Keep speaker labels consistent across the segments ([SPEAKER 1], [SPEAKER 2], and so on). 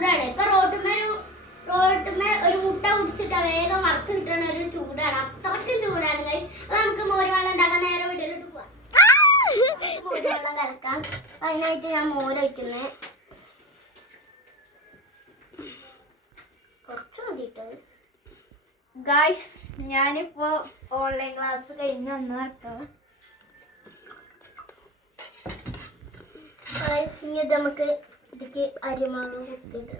[SPEAKER 1] ചൂടാണ്. ഇപ്പൊ റോട്ടുമ്മ ഒരു റോട്ടുമ്മ ഒരു മുട്ട കുടിച്ചിട്ട് വേഗം വറുത്ത് കിട്ടണ ഒരു ചൂടാണ്. അത്രയ്ക്കും ചൂടാണ് ഗൈസ് അപ്പൊ നമുക്ക് മോര് വെള്ളം ഉണ്ടാക്കാൻ നേരെ വീട്ടിലോട്ട് പോവാം. മോര് വെള്ളം കലക്കാം. അതിനായിട്ട് ഞാൻ മോര് വയ്ക്കുന്നേ കുറച്ച് മതി
[SPEAKER 2] ഗായ്സ് ഞാനിപ്പോ ഓൺലൈൻ ക്ലാസ് കഴിഞ്ഞ് വന്ന്
[SPEAKER 1] നടക്കാം. ഇനി ഇത് നമുക്ക് ഇതിക്ക് അരിമാവ് കുത്തിയിട്ട്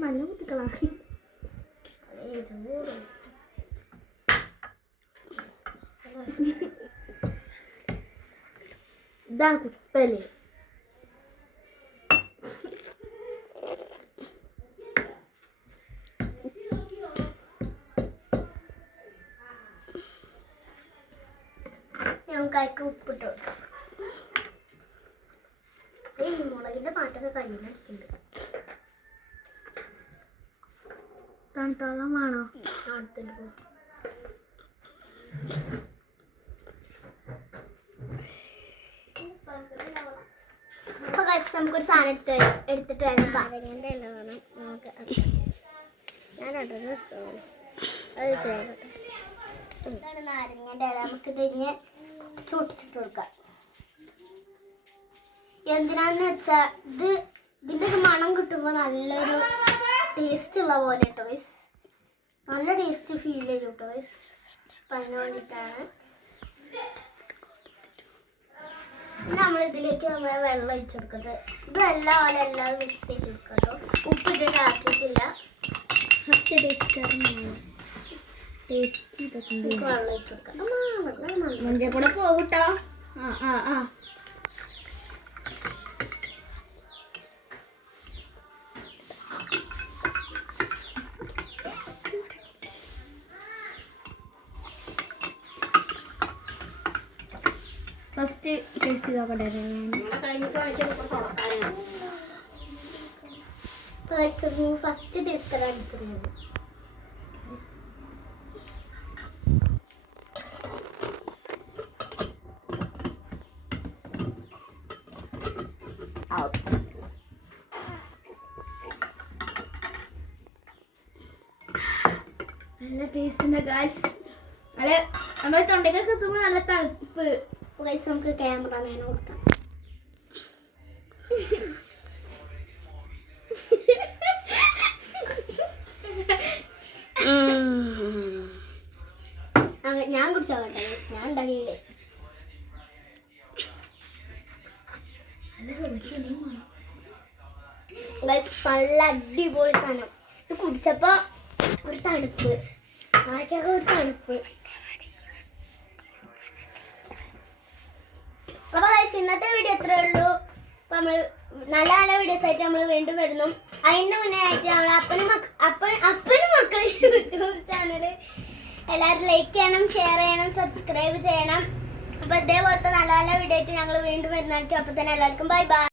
[SPEAKER 2] നല്ല കുട്ടികളാ ഇതാണ്
[SPEAKER 1] കുത്തൽ അതിക്ക് ഉപ്പിട്ട് കൊടുക്കും ഈ മുളകിന്റെ പാട്ടൊക്കെ കഴിയുന്നുണ്ട്
[SPEAKER 2] തണുത്തോളം വേണോ?
[SPEAKER 1] അടുത്തിട്ട് പോ. അപ്പൊ കഴിച്ച് നമുക്കൊരു സാധനം എടുത്ത് എടുത്തിട്ട് വരാം. പറഞ്ഞതിന്റെ എല്ലാം വേണം. നമുക്ക് ഞാൻ അടർന്ന് അത് നാരങ്ങന്റെ ഇല. നമുക്ക് ഇതിഞ്ഞ് ചൂട്ടിച്ചിട്ട് കൊടുക്കാം. എന്തിനാന്ന് വെച്ചാ ഇത് ഇതിന്റെ ഒരു മണം കിട്ടുമ്പോൾ നല്ലൊരു ടേസ്റ്റ് ഉള്ള പോലെ കേട്ടോ വൈസ് നല്ല ടേസ്റ്റ് ഫീൽ ചെയ്യും കേട്ടോ വൈസ് അപ്പൊ അതിന് വേണ്ടിയിട്ടാണ്. നമ്മൾ ഇതിലേക്ക് നമ്മൾ വെള്ളം ഒഴിച്ചു കൊടുക്കട്ടെ. ഇത് എല്ലാം പോലെ എല്ലാം മിക്സ് ചെയ്ത് കൊടുക്കട്ടോ. ഉപ്പിട്ടിട്ട് ആക്കിയിട്ടില്ല.
[SPEAKER 2] ഫസ്റ്റ് ടേസ്റ്റ് ടേസ്റ്റ് ഇതൊക്കെ. മഞ്ച കൂടെ പോകട്ടോ ആ ആ ആ. ഫസ്റ്റ് ടേസ്റ്റ് നോക്കട്ടെ
[SPEAKER 1] ഫസ്റ്റ് ടേസ്റ്റ് അടിക്കുന്നത്
[SPEAKER 2] നല്ല ടേസ്റ്റ് ഉണ്ട് ഗായ്സ് നല്ല നമ്മുടെ തൊണ്ടയ്ക്കൊക്കെ എത്തുമ്പോൾ നല്ല തണുപ്പ്.
[SPEAKER 1] ഗൈസ് നമുക്ക് ക്യാമറ ക്യാമറമാനെ കൊടുക്കാം. ഞാൻ കുടിച്ചോട്ടെ ഞാൻ ഉണ്ടാക്കിയില്ലേ? നല്ല അടിപൊളി സാധനം. ഇത് കുടിച്ചപ്പോ ഒരു തണുപ്പ്. ആർക്കൊക്കെ ഒരു തണുപ്പ്? ഗൈസ് ഇന്നത്തെ വീഡിയോ എത്രയേ ഉള്ളൂ. അപ്പൊ നമ്മൾ നല്ല നല്ല വീഡിയോസ് ആയിട്ട് നമ്മൾ വീണ്ടും വരുന്നു. അതിന്റെ മുന്നേ ആയിട്ട് നമ്മൾ അപ്പനും അപ്പൻ അപ്പനും മക്കളും യൂട്യൂബ് ചാനൽ എല്ലാവരും ലൈക്ക് ചെയ്യണം ഷെയർ ചെയ്യണം സബ്സ്ക്രൈബ് ചെയ്യണം. അപ്പൊ ഇതേപോലത്തെ നല്ല നല്ല വീഡിയോ ആയിട്ട് ഞങ്ങൾ വീണ്ടും വരുന്നതായിരിക്കും. അപ്പൊ തന്നെ എല്ലാവർക്കും ബൈ ബൈ